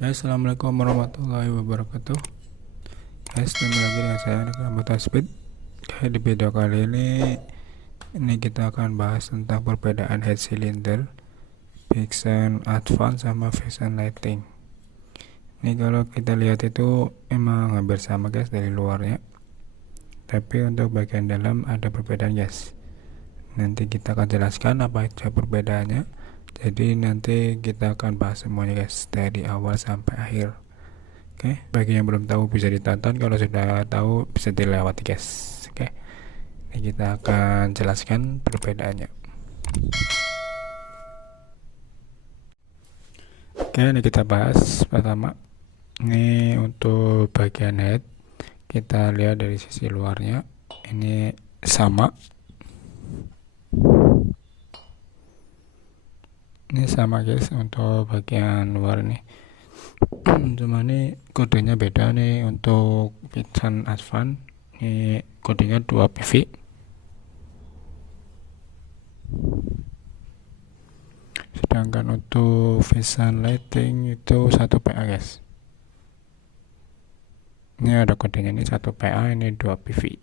Assalamualaikum warahmatullahi wabarakatuh. Kembali lagi dengan saya Nikmat Speed. Di video kali ini kita akan bahas tentang perbedaan head cylinder, Vision Advance sama Vision Lighting. Ini kalau kita lihat itu emang hampir sama guys dari luarnya, tapi untuk bagian dalam ada perbedaan guys. Nanti kita akan jelaskan apa itu perbedaannya. Jadi nanti kita akan bahas semuanya guys, dari awal sampai akhir. Oke, bagi yang belum tahu bisa ditonton, kalau sudah tahu bisa dilewati guys. Oke, ini kita akan jelaskan perbedaannya. Oke, ini kita bahas pertama. Ini untuk bagian head, kita lihat dari sisi luarnya ini sama. Ini sama guys untuk bagian luar nih. Cuma nih kodenya beda nih. Untuk Vision Advance ini kodenya 2 PV, sedangkan untuk Vision Lighting itu 1 PA guys. Ini ada kodenya, ini 1 PA, ini 2 PV.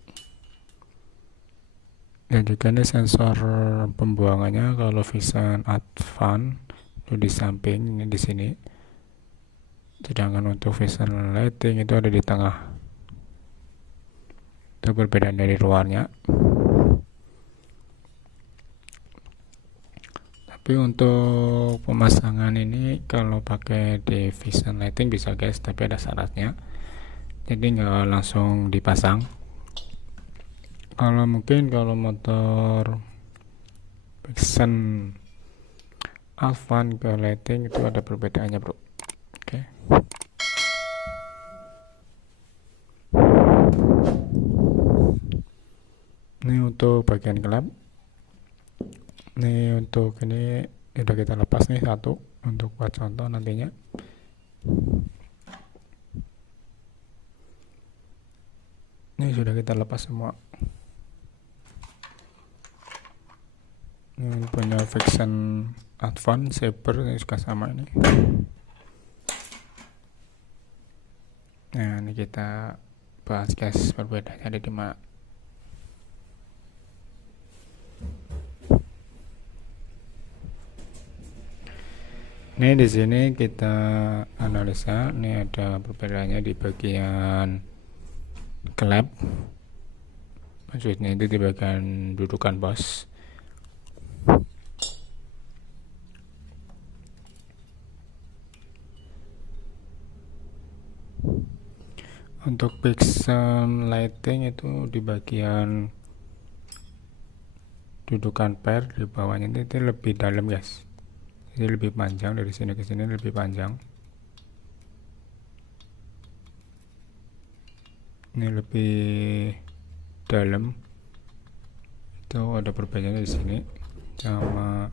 Dan juga ini sensor pembuangannya. Kalau Vision Advance itu di samping, ini di sini, sedangkan untuk Vision Lighting itu ada di tengah. Itu perbedaan dari luarnya. Tapi untuk pemasangan ini kalau pakai di Vision Lighting bisa guys, tapi ada syaratnya, jadi nggak langsung dipasang. Kalau motor Vision Advance ke lighting itu ada perbedaannya bro. Oke. Ini untuk bagian gelap. Ini untuk ini udah kita lepas nih satu untuk buat contoh nantinya. Ini sudah kita lepas semua. Ini punya Vision Advance Saber, ini juga sama ini. Nah, ini kita bahas guys perbedaannya ada di mana. Ini di sini kita analisa. Ini ada perbedaannya di bagian klep, maksudnya itu di bagian dudukan bos. Untuk Vision Lighting itu di bagian dudukan per di bawahnya itu lebih dalam guys, jadi lebih panjang, dari sini ke sini lebih panjang. Ini lebih dalam, itu ada perbedaannya di sini sama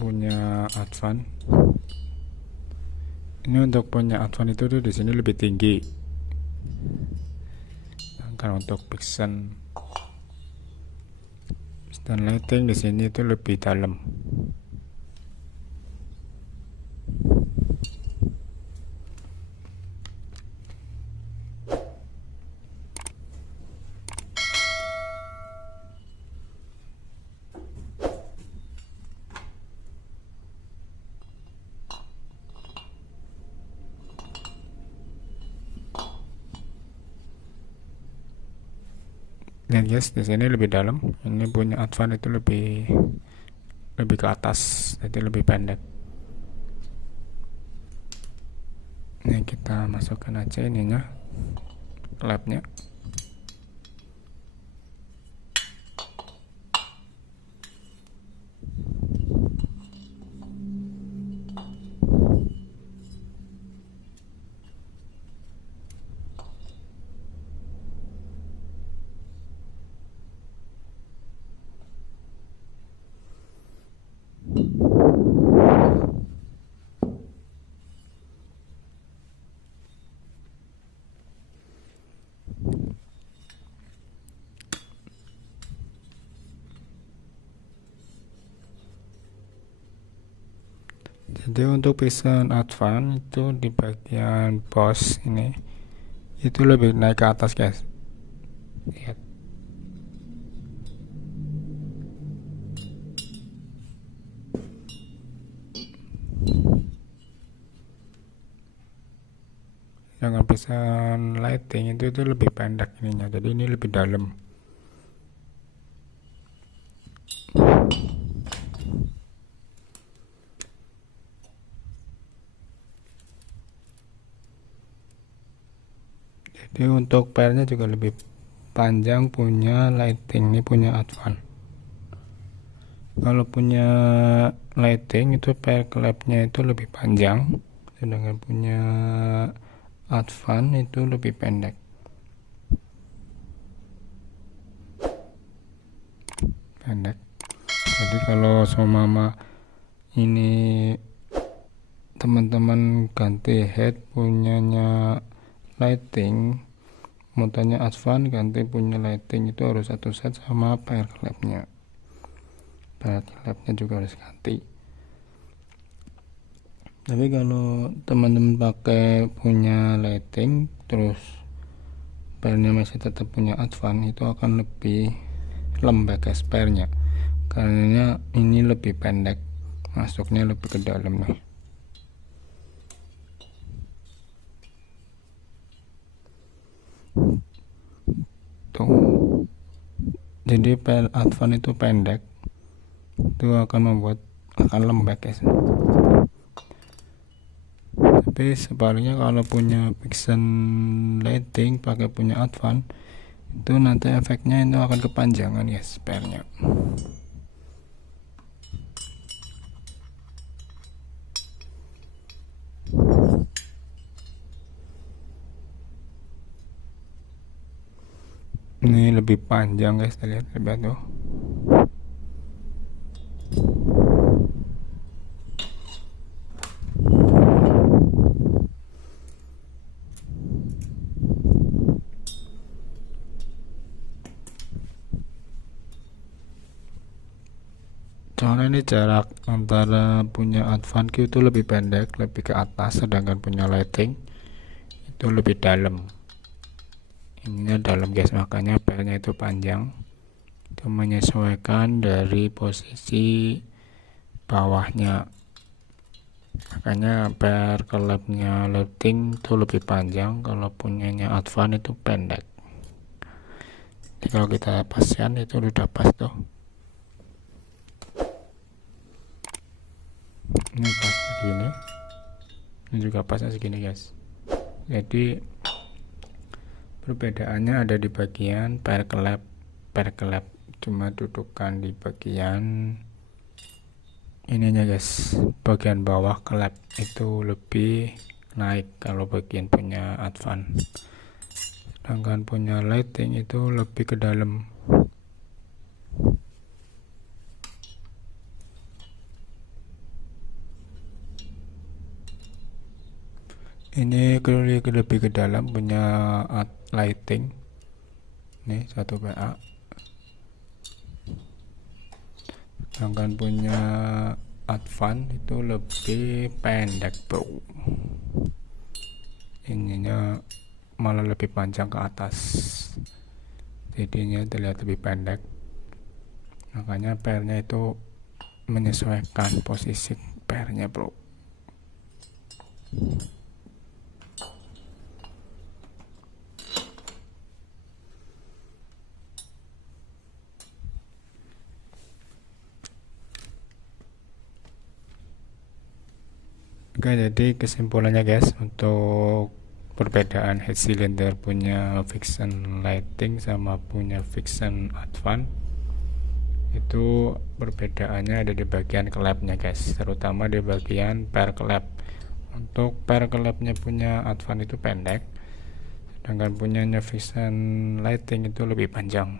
punya Advance. Ini untuk punya Advance itu tuh di sini lebih tinggi, sedangkan untuk Vision Lighting di sini itu lebih dalam. Lihat guys, di sini lebih dalam. Ini punya Advance itu lebih ke atas, jadi lebih pendek. Ini kita masukkan aja ininya, klepnya. Jadi untuk Vision Advance itu di bagian pos ini itu lebih naik ke atas guys, lihat. Dengan Vision Lighting itu lebih pendek ininya, jadi ini lebih dalam. Jadi untuk pernya juga lebih panjang punya lighting, ini punya Advance. Kalau punya lighting itu per klepnya itu lebih panjang, sedangkan punya Advance itu lebih pendek. Jadi kalau semama ini teman-teman ganti head punyanya lighting, mau tanya Advance ganti punya lighting, itu harus satu set sama per klepnya. Per klepnya juga harus ganti. Tapi kalau teman-teman pakai punya lighting terus pernya masih tetap punya Advance, itu akan lebih lembek guys pernya, karena ini lebih pendek, masuknya lebih ke dalam nih. Tuh, jadi per Advance itu pendek, itu akan lembek guys. Tapi sebaliknya kalau punya Vision Lighting pakai punya Advance, itu nanti efeknya itu akan kepanjangan guys pernya. Ini lebih panjang guys, lihat tuh. Soalnya ini jarak antara punya Advance itu lebih pendek, lebih ke atas, sedangkan punya lighting itu lebih dalam. Ininya dalam guys, makanya pernya itu panjang. Itu menyesuaikan dari posisi bawahnya, makanya per klepnya lighting itu lebih panjang, kalau punyanya Advance itu pendek. Jadi kalau kita paskan itu udah pas tuh. Ini pas segini, ini juga pasnya segini guys. Jadi perbedaannya ada di bagian per klep, cuma dudukan di bagian ininya guys, bagian bawah klep itu lebih naik kalau bagian punya Advance, sedangkan punya lighting itu lebih ke dalam. Ini lebih ke dalam punya lighting, nih 1 PA, sedangkan punya Advance itu lebih pendek bro, ininya malah lebih panjang ke atas, jadinya terlihat lebih pendek, makanya pernya itu menyesuaikan posisi pernya bro. Oke, jadi kesimpulannya guys, untuk perbedaan head cylinder punya Vision Lighting sama punya Vision Advance itu perbedaannya ada di bagian klepnya guys, terutama di bagian per klep. Untuk per klepnya punya Advance itu pendek, sedangkan punyanya Vision Lighting itu lebih panjang.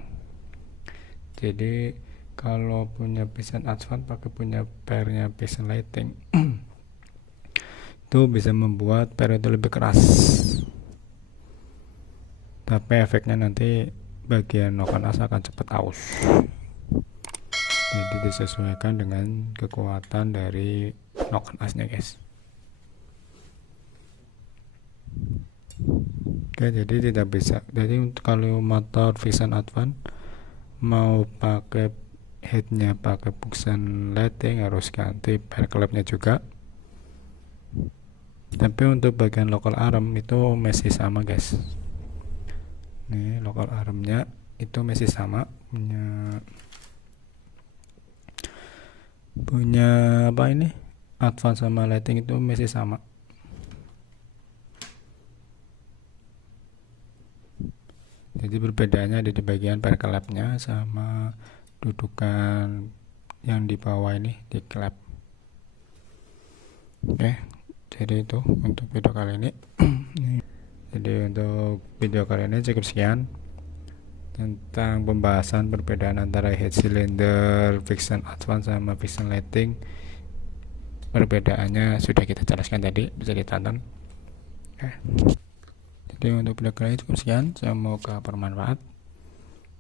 Jadi kalau punya Vision Advance pakai punya pernya Vision Lighting itu bisa membuat per itu lebih keras, tapi efeknya nanti bagian noken as akan cepat aus. Jadi disesuaikan dengan kekuatan dari noken asnya guys. Oke, jadi tidak bisa. Jadi untuk kalau motor Vision Advance mau pakai headnya pakai function lighting harus ganti pair klepnya juga. Tapi untuk bagian local arm itu masih sama guys. Nih local armnya itu masih sama, punya apa ini Advance sama lighting itu masih sama. Jadi perbedaannya ada di bagian pair klepnya sama dudukan yang di bawah ini di klep. Oke, jadi itu untuk video kali ini. Jadi untuk video kali ini cukup sekian tentang pembahasan perbedaan antara head cylinder Vision Advance sama Vision lighting. Perbedaannya sudah kita jelaskan tadi, bisa ditonton. Oke. Jadi untuk video kali ini cukup sekian, semoga bermanfaat.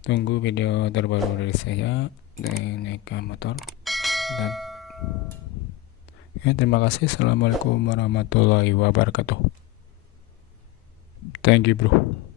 Tunggu video terbaru dari saya dari Neka Motor. Dan terima kasih. Assalamualaikum warahmatullahi wabarakatuh. Thank you bro.